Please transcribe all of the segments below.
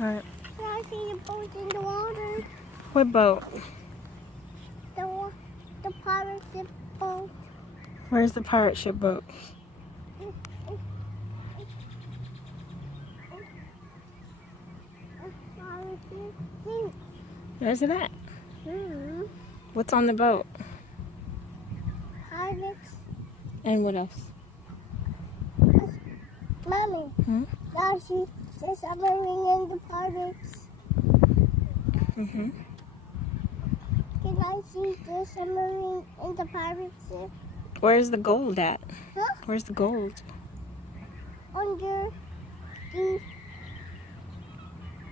Alright. I see the boat in the water. What boat? The pirate ship boat. Where's the pirate ship boat? Where's it at? What's on the boat? Pirates. And what else? Mommy, now see the submarine and the pirates. Mm-hmm. Can I see the submarine and the pirate ship? Where's the gold at? Huh? Where's the gold? Under the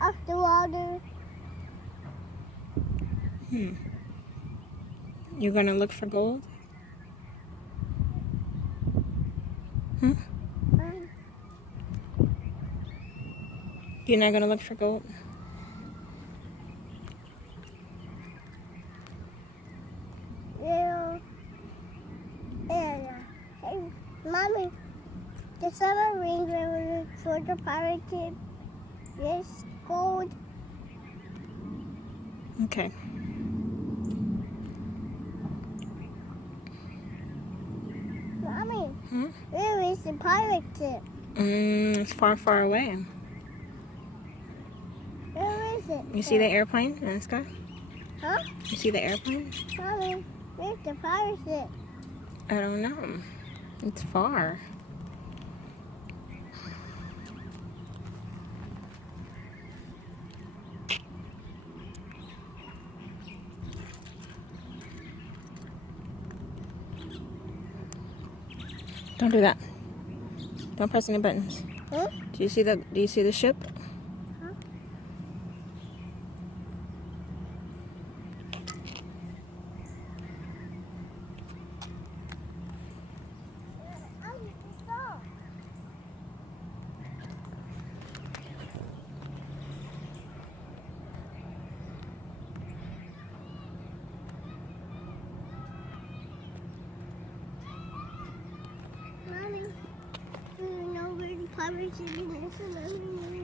of the water. You're gonna look for gold? You're not gonna look for gold? Yeah. Hey, Mommy, the submarine will look for the pirate ship. Yes, gold. Okay. Mommy, where is the pirate ship? It's far, far away. Where is it? You see the airplane in the sky? Huh? You see the airplane? Mommy, where's the pirate ship? I don't know. It's far. Don't do that. Don't press any buttons. Do you see the ship? Mommy, do you know where the pirate ship is?